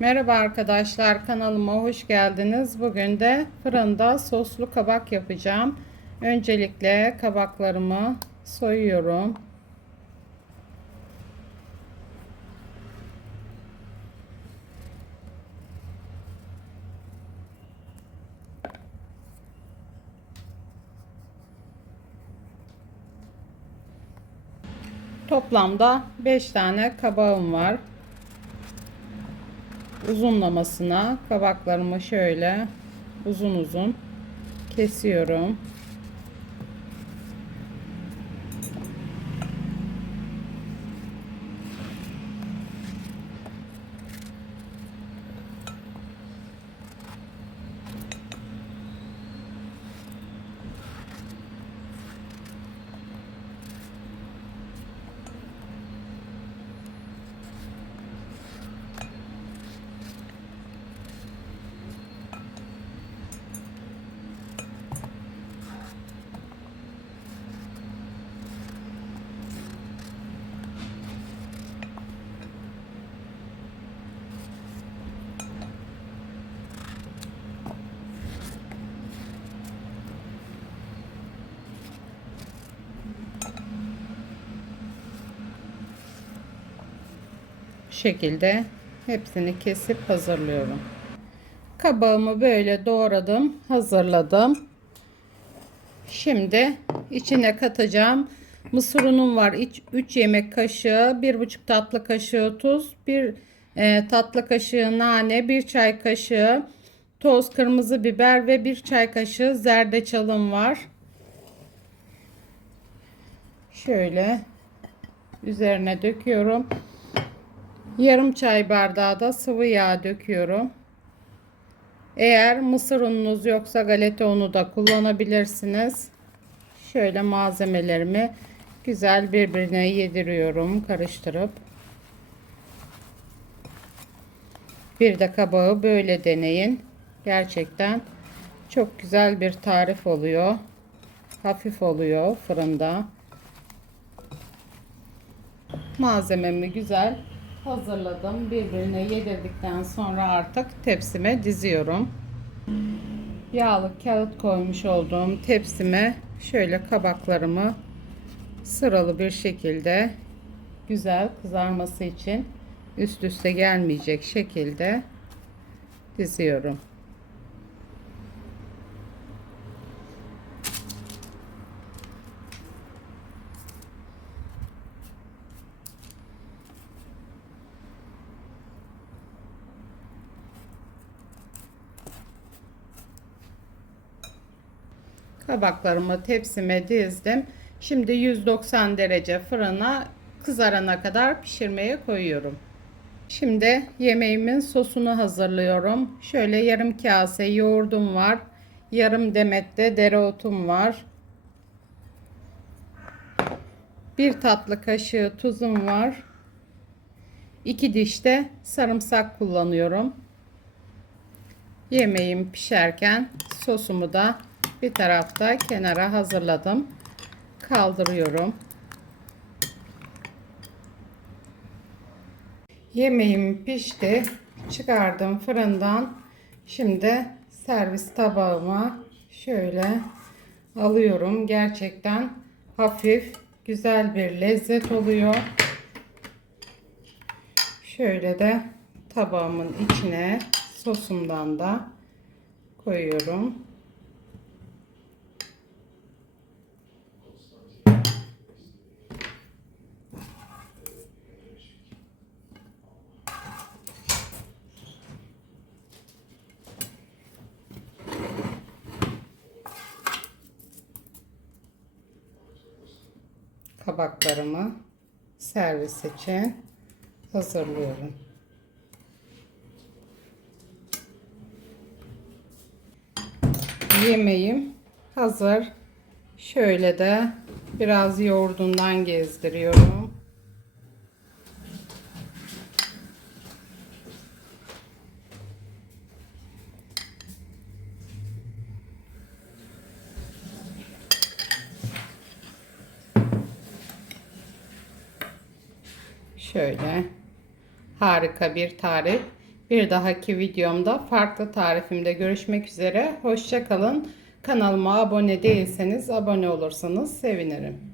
Merhaba arkadaşlar kanalıma hoş geldiniz. Bugün de fırında soslu kabak yapacağım. Öncelikle kabaklarımı soyuyorum. Toplamda 5 tane kabağım var uzunlamasına kabaklarımı şöyle uzun uzun kesiyorum. Bu şekilde hepsini kesip hazırlıyorum. Kabağımı böyle doğradım, hazırladım. Şimdi içine katacağım. Mısır unum var. 3 yemek kaşığı, 1,5 tatlı kaşığı tuz, 1 e, tatlı kaşığı nane, 1 çay kaşığı toz kırmızı biber ve 1 çay kaşığı zerdeçalım var. Şöyle üzerine döküyorum. Yarım çay bardağı da sıvı yağ döküyorum. Eğer mısır ununuz yoksa galeta unu da kullanabilirsiniz. Şöyle malzemelerimi güzel birbirine yediriyorum karıştırıp. Bir de kabağı böyle deneyin. Gerçekten çok güzel bir tarif oluyor. Hafif oluyor fırında. Malzememi güzel hazırladım. Birbirine yedirdikten sonra artık tepsime diziyorum. Yağlı kağıt koymuş olduğum tepsime şöyle kabaklarımı sıralı bir şekilde güzel kızarması için üst üste gelmeyecek şekilde diziyorum. Kabaklarımı tepsime dizdim. Şimdi 190 derece fırına kızarana kadar pişirmeye koyuyorum. Şimdi yemeğimin sosunu hazırlıyorum. Şöyle yarım kase yoğurdum var. Yarım demet de dereotum var. Bir tatlı kaşığı tuzum var. 2 diş de sarımsak kullanıyorum. Yemeğim pişerken sosumu da bir tarafta kenara hazırladım. Kaldırıyorum. Yemeğim pişti. Çıkardım fırından. Şimdi servis tabağıma şöyle alıyorum. Gerçekten hafif güzel bir lezzet oluyor. Şöyle de tabağımın içine sosumdan da koyuyorum. Kabaklarımı servis için hazırlıyorum. Yemeğim hazır. Şöyle de biraz yoğurdundan gezdiriyorum. Şöyle harika bir tarif. Bir dahaki videomda farklı tarifimde görüşmek üzere. Hoşça kalın. Kanalıma abone değilseniz abone olursanız sevinirim.